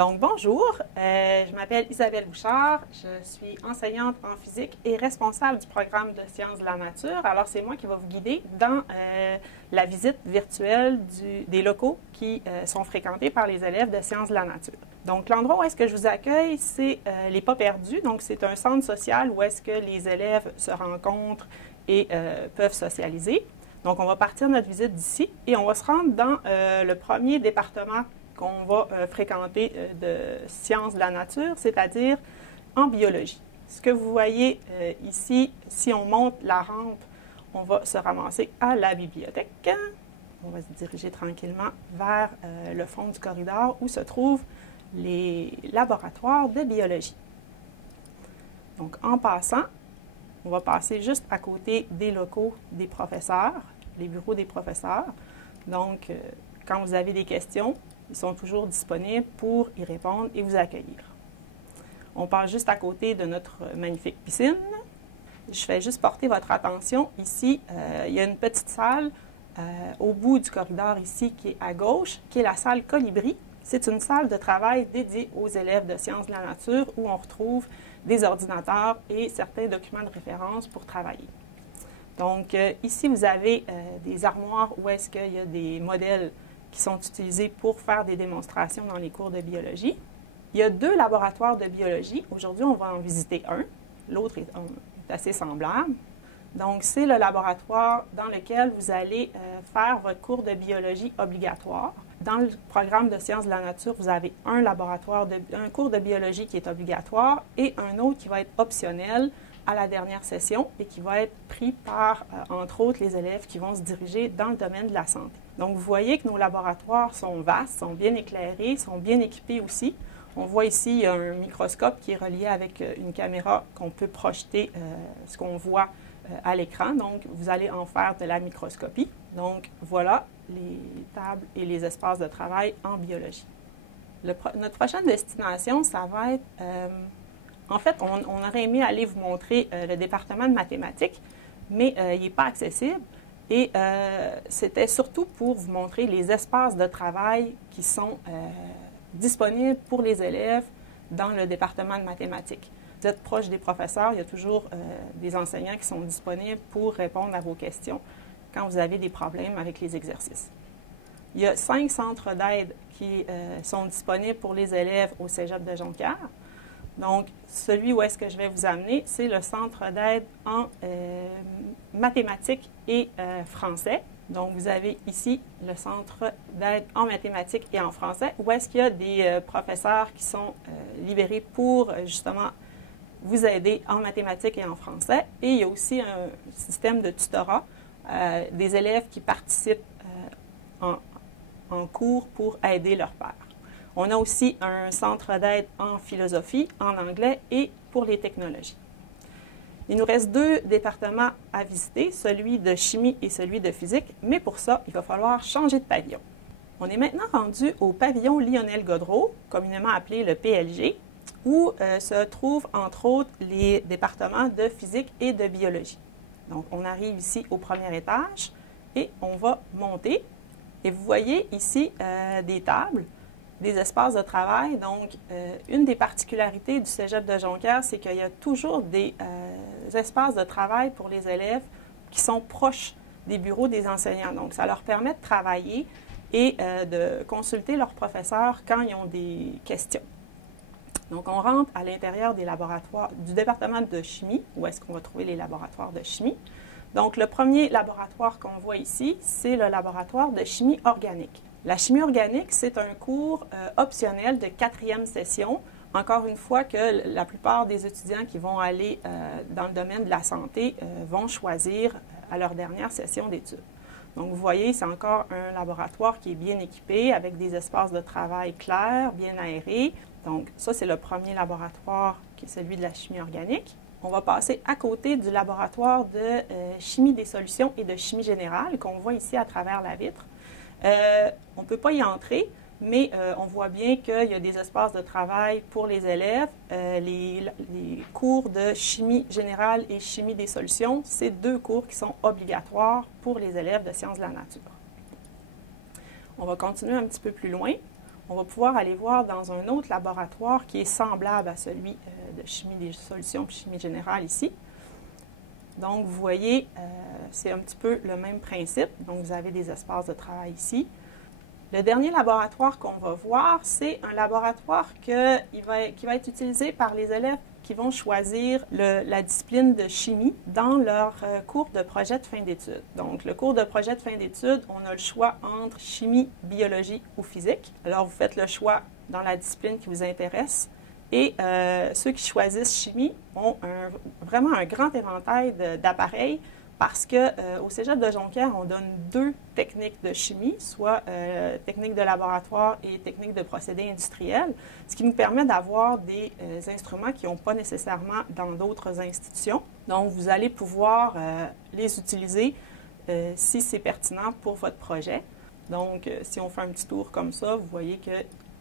Donc, bonjour, je m'appelle Isabelle Bouchard, je suis enseignante en physique et responsable du programme de sciences de la nature. Alors, c'est moi qui vais vous guider dans la visite virtuelle des locaux qui sont fréquentés par les élèves de sciences de la nature. Donc, l'endroit où est-ce que je vous accueille, c'est les Pas perdus. Donc, c'est un centre social où est-ce que les élèves se rencontrent et peuvent socialiser. Donc, on va partir notre visite d'ici et on va se rendre dans le premier département qu'on va fréquenter de sciences de la nature, c'est-à-dire en biologie. Ce que vous voyez ici, si on monte la rampe, on va se ramasser à la bibliothèque. On va se diriger tranquillement vers le fond du corridor où se trouvent les laboratoires de biologie. Donc, en passant, on va passer juste à côté des locaux des professeurs, les bureaux des professeurs. Donc, quand vous avez des questions, ils sont toujours disponibles pour y répondre et vous accueillir. On passe juste à côté de notre magnifique piscine. Je fais juste porter votre attention. Ici, il y a une petite salle au bout du corridor ici qui est à gauche, qui est la salle Colibri. C'est une salle de travail dédiée aux élèves de sciences de la nature où on retrouve des ordinateurs et certains documents de référence pour travailler. Donc, ici, vous avez des armoires où est-ce qu'il y a des modèles qui sont utilisés pour faire des démonstrations dans les cours de biologie. Il y a 2 laboratoires de biologie. Aujourd'hui, on va en visiter un. L'autre est assez semblable. Donc, c'est le laboratoire dans lequel vous allez faire votre cours de biologie obligatoire. Dans le programme de sciences de la nature, vous avez un cours de biologie qui est obligatoire et un autre qui va être optionnel à la dernière session et qui va être pris par, entre autres, les élèves qui vont se diriger dans le domaine de la santé. Donc, vous voyez que nos laboratoires sont vastes, sont bien éclairés, sont bien équipés aussi. On voit ici, il y a un microscope qui est relié avec une caméra qu'on peut projeter ce qu'on voit à l'écran. Donc, vous allez en faire de la microscopie. Donc, voilà les tables et les espaces de travail en biologie. Notre prochaine destination, ça va être... en fait, on aurait aimé aller vous montrer le département de mathématiques, mais il n'est pas accessible. Et c'était surtout pour vous montrer les espaces de travail qui sont disponibles pour les élèves dans le département de mathématiques. Vous êtes proche des professeurs, il y a toujours des enseignants qui sont disponibles pour répondre à vos questions quand vous avez des problèmes avec les exercices. Il y a 5 centres d'aide qui sont disponibles pour les élèves au Cégep de Jonquière. Donc, celui où est-ce que je vais vous amener, c'est le centre d'aide en mathématiques et français. Donc, vous avez ici le centre d'aide en mathématiques et en français, où est-ce qu'il y a des professeurs qui sont libérés pour justement vous aider en mathématiques et en français. Et il y a aussi un système de tutorat, des élèves qui participent en cours pour aider leurs pairs. On a aussi un centre d'aide en philosophie, en anglais et pour les technologies. Il nous reste 2 départements à visiter, celui de chimie et celui de physique, mais pour ça, il va falloir changer de pavillon. On est maintenant rendu au pavillon Lionel Godreau, communément appelé le PLG, où se trouvent entre autres les départements de physique et de biologie. Donc, on arrive ici au premier étage et on va monter. Et vous voyez ici des tables, des espaces de travail. Donc, une des particularités du Cégep de Jonquière, c'est qu'il y a toujours des espaces de travail pour les élèves qui sont proches des bureaux des enseignants. Donc, ça leur permet de travailler et de consulter leurs professeurs quand ils ont des questions. Donc, on rentre à l'intérieur des laboratoires du département de chimie, où est-ce qu'on va trouver les laboratoires de chimie. Donc, le premier laboratoire qu'on voit ici, c'est le laboratoire de chimie organique. La chimie organique, c'est un cours optionnel de 4e session. Encore une fois que la plupart des étudiants qui vont aller dans le domaine de la santé vont choisir à leur dernière session d'études. Donc, vous voyez, c'est encore un laboratoire qui est bien équipé avec des espaces de travail clairs, bien aérés. Donc, ça, c'est le premier laboratoire qui est celui de la chimie organique. On va passer à côté du laboratoire de chimie des solutions et de chimie générale qu'on voit ici à travers la vitre. On ne peut pas y entrer, mais on voit bien qu'il y a des espaces de travail pour les élèves. Les cours de chimie générale et chimie des solutions, c'est 2 cours qui sont obligatoires pour les élèves de sciences de la nature. On va continuer un petit peu plus loin. on va pouvoir aller voir dans un autre laboratoire qui est semblable à celui de chimie des solutions et chimie générale ici. Donc, vous voyez, c'est un petit peu le même principe. Donc, vous avez des espaces de travail ici. Le dernier laboratoire qu'on va voir, c'est un laboratoire qui va être utilisé par les élèves qui vont choisir la discipline de chimie dans leur cours de projet de fin d'études. Donc, le cours de projet de fin d'études, on a le choix entre chimie, biologie ou physique. Alors, vous faites le choix dans la discipline qui vous intéresse. Et ceux qui choisissent chimie ont vraiment un grand éventail d'appareils parce qu'au Cégep de Jonquière, on donne 2 techniques de chimie, soit technique de laboratoire et technique de procédés industriels, ce qui nous permet d'avoir des instruments qui n'ont pas nécessairement dans d'autres institutions. Donc, vous allez pouvoir les utiliser si c'est pertinent pour votre projet. Donc, si on fait un petit tour comme ça, vous voyez que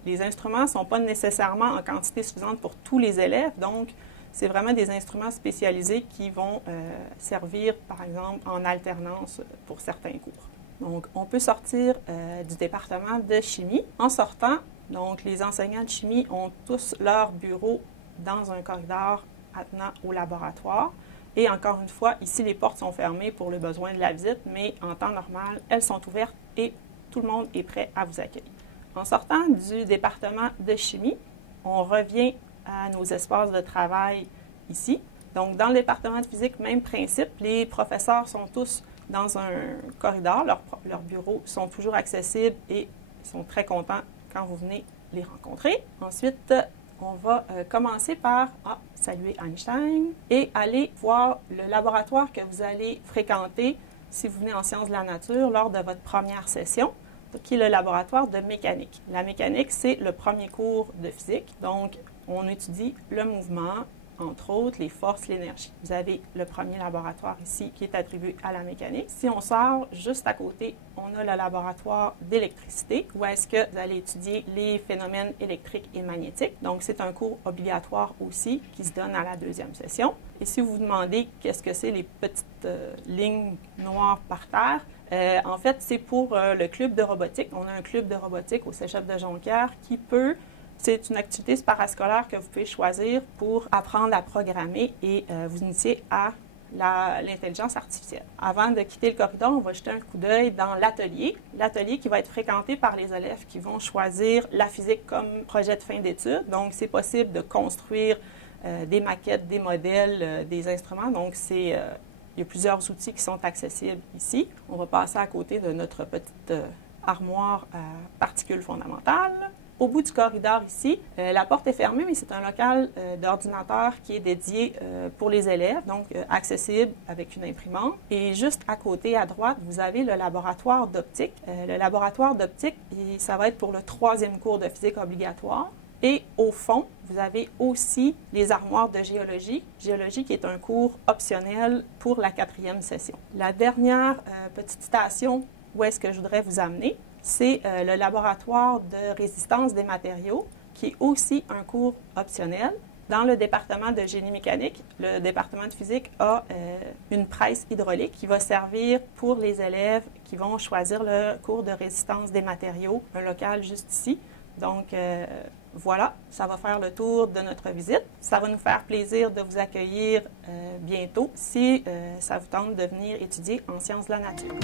les instruments ne sont pas nécessairement en quantité suffisante pour tous les élèves, donc c'est vraiment des instruments spécialisés qui vont servir, par exemple, en alternance pour certains cours. Donc, on peut sortir du département de chimie. En sortant, donc, les enseignants de chimie ont tous leur bureau dans un corridor attenant au laboratoire. Et encore une fois, ici, les portes sont fermées pour le besoin de la visite, mais en temps normal, elles sont ouvertes et tout le monde est prêt à vous accueillir. En sortant du département de chimie, on revient à nos espaces de travail ici. Donc, dans le département de physique, même principe, les professeurs sont tous dans un corridor. Leurs bureaux sont toujours accessibles et ils sont très contents quand vous venez les rencontrer. Ensuite, on va commencer par saluer Einstein et aller voir le laboratoire que vous allez fréquenter si vous venez en sciences de la nature lors de votre première session, qui est le laboratoire de mécanique. La mécanique, c'est le premier cours de physique. Donc, on étudie le mouvement, entre autres, les forces, l'énergie. Vous avez le premier laboratoire ici qui est attribué à la mécanique. Si on sort juste à côté, on a le laboratoire d'électricité, où est-ce que vous allez étudier les phénomènes électriques et magnétiques. Donc, c'est un cours obligatoire aussi qui se donne à la 2e session. Et si vous vous demandez qu'est-ce que c'est les petites lignes noires par terre, en fait, c'est pour le club de robotique. On a un club de robotique au Cégep de Jonquière c'est une activité parascolaire que vous pouvez choisir pour apprendre à programmer et vous initier à l'intelligence artificielle. Avant de quitter le corridor, on va jeter un coup d'œil dans l'atelier. L'atelier qui va être fréquenté par les élèves qui vont choisir la physique comme projet de fin d'études. Donc, c'est possible de construire des maquettes, des modèles, des instruments. Donc, il y a plusieurs outils qui sont accessibles ici. On va passer à côté de notre petite armoire à particules fondamentales. Au bout du corridor ici, la porte est fermée, mais c'est un local d'ordinateur qui est dédié pour les élèves, donc accessible avec une imprimante. Et juste à côté, à droite, vous avez le laboratoire d'optique. Le laboratoire d'optique, ça va être pour le 3e cours de physique obligatoire. Et au fond, vous avez aussi les armoires de géologie. Géologie qui est un cours optionnel pour la 4e session. La dernière petite station où est-ce que je voudrais vous amener, c'est le laboratoire de résistance des matériaux, qui est aussi un cours optionnel. Dans le département de génie mécanique, le département de physique a une presse hydraulique qui va servir pour les élèves qui vont choisir le cours de résistance des matériaux, un local juste ici. Donc, voilà, ça va faire le tour de notre visite. Ça va nous faire plaisir de vous accueillir bientôt si ça vous tente de venir étudier en sciences de la nature.